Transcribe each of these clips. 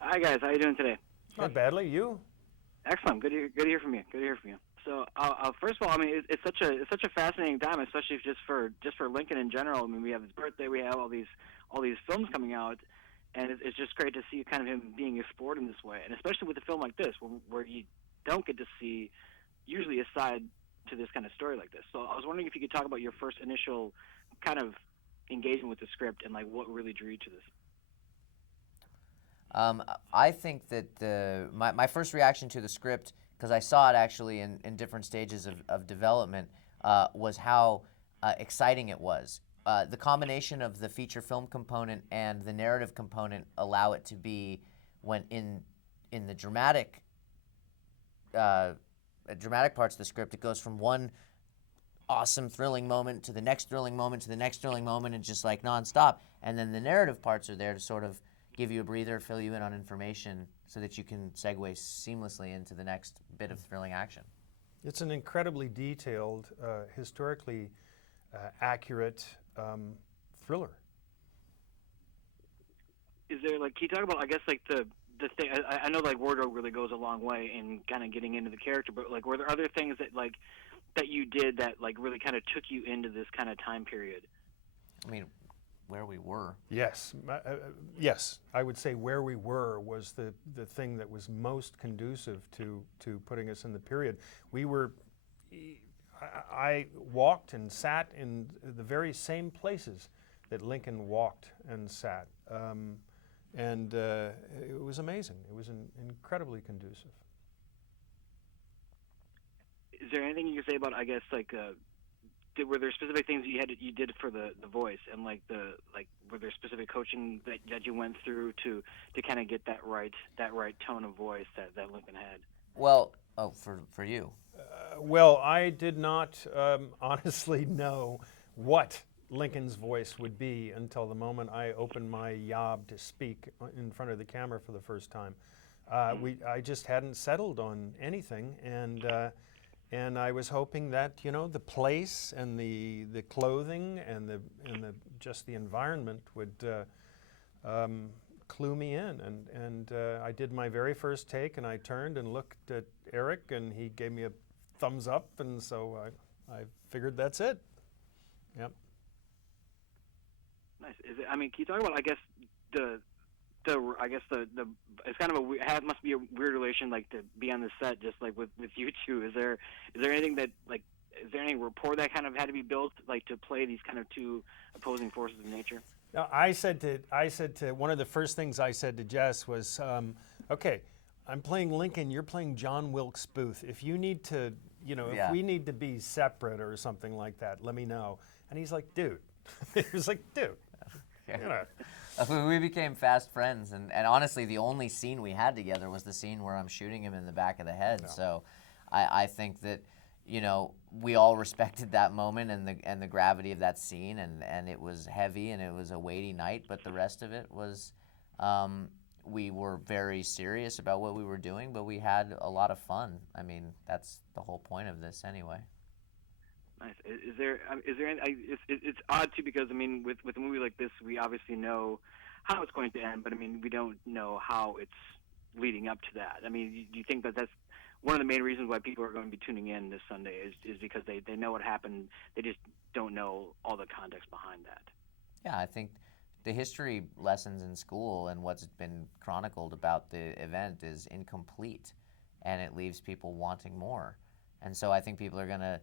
Hi guys, how you doing today? Not badly. You? Excellent. Good to hear from you. Good to hear from you. So, first of all, I mean, it's such a fascinating time, especially just for Lincoln in general. I mean, we have his birthday, we have all these films coming out, and it's just great to see kind of him being explored in this way, and especially with a film like this, where you don't get to see usually a side to this kind of story like this. So, I was wondering if you could talk about your first initial kind of engagement with the script and like what really drew you to this. I think that my first reaction to the script, because I saw it actually in different stages of development, was how exciting it was. The combination of the feature film component and the narrative component allow it to be, when in the dramatic parts of the script, it goes from one awesome thrilling moment to the next thrilling moment to the next thrilling moment, and just like nonstop. And then the narrative parts are there to sort of give you a breather, fill you in on information so that you can segue seamlessly into the next bit of thrilling action. It's an incredibly detailed, historically accurate thriller. Is there like, can you talk about, I guess, like the thing? I know like wardrobe really goes a long way in kind of getting into the character, but like, were there other things that like that you did that like really kind of took you into this kind of time period? I mean, where we were. Yes, yes. I would say where we were was the thing that was most conducive to putting us in the period. We were. I walked and sat in the very same places that Lincoln walked and sat, and it was amazing. It was incredibly conducive. Is there anything you can say about, I guess, like were there specific things you did for the voice, and like were there specific coaching that you went through to kind of get that right tone of voice that Lincoln had? Well, for you. Well, I did not honestly know what Lincoln's voice would be until the moment I opened my yob to speak in front of the camera for the first time. I just hadn't settled on anything, and I was hoping that, you know, the place and the clothing and the just the environment would clue me in, and I did my very first take, and I turned and looked at Eric, and he gave me a thumbs up, and so I figured that's it. Yep. Nice. Is it, I mean, can you talk about, I guess, the it's kind of it must be a weird relation, like, to be on the set just like with you two. Is there anything that, like, is there any rapport that kind of had to be built, like, to play these kind of two opposing forces of nature? Now, I said to one of the first things I said to Jess was, okay, I'm playing Lincoln, you're playing John Wilkes Booth. If you need to, you know, if we need to be separate or something like that, let me know. And he's like, dude. He was like, dude. Yeah. You know. We became fast friends, and honestly, the only scene we had together was the scene where I'm shooting him in the back of the head. No. So I think that, you know, we all respected that moment and the gravity of that scene, and it was heavy and it was a weighty night, but the rest of it was, we were very serious about what we were doing, but we had a lot of fun. I mean, that's the whole point of this anyway. Nice. Is there any, it's odd too, because I mean, with a movie like this, we obviously know how it's going to end, but I mean, we don't know how it's leading up to that. I mean, do you think that that's one of the main reasons why people are going to be tuning in this Sunday is because they know what happened, they just don't know all the context behind that? Yeah, I think the history lessons in school and what's been chronicled about the event is incomplete, and it leaves people wanting more. And so I think people are going to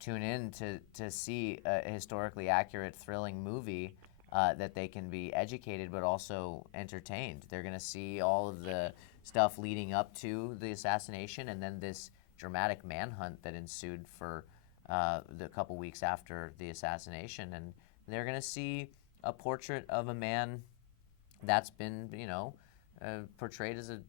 tune in to see a historically accurate, thrilling movie that they can be educated but also entertained. They're going to see all of the stuff leading up to the assassination, and then this dramatic manhunt that ensued for the couple weeks after the assassination. And they're going to see a portrait of a man that's been, you know, portrayed as a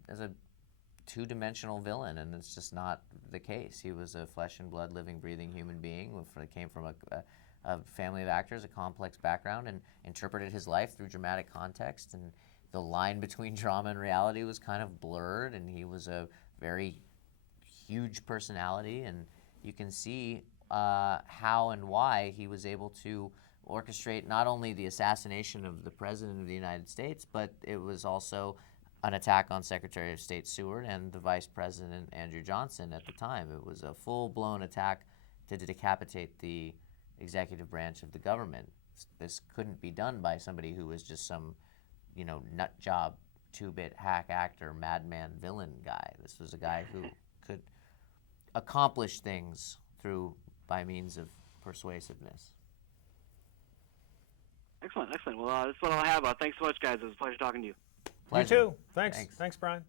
two-dimensional villain, and it's just not the case. He was a flesh and blood, living, breathing human being who came from a family of actors, a complex background, and interpreted his life through dramatic context. And the line between drama and reality was kind of blurred, and he was a very huge personality, and you can see how and why he was able to orchestrate not only the assassination of the President of the United States, but it was also an attack on Secretary of State Seward and the Vice President Andrew Johnson at the time. It was a full-blown attack to decapitate the executive branch of the government. This couldn't be done by somebody who was just some, nut job, two-bit hack actor, madman villain guy. This was a guy who could accomplish things by means of persuasiveness. Excellent. Well, that's what I'll have. Thanks so much, guys. It was a pleasure talking to you. Pleasure. You too. Thanks, Brian.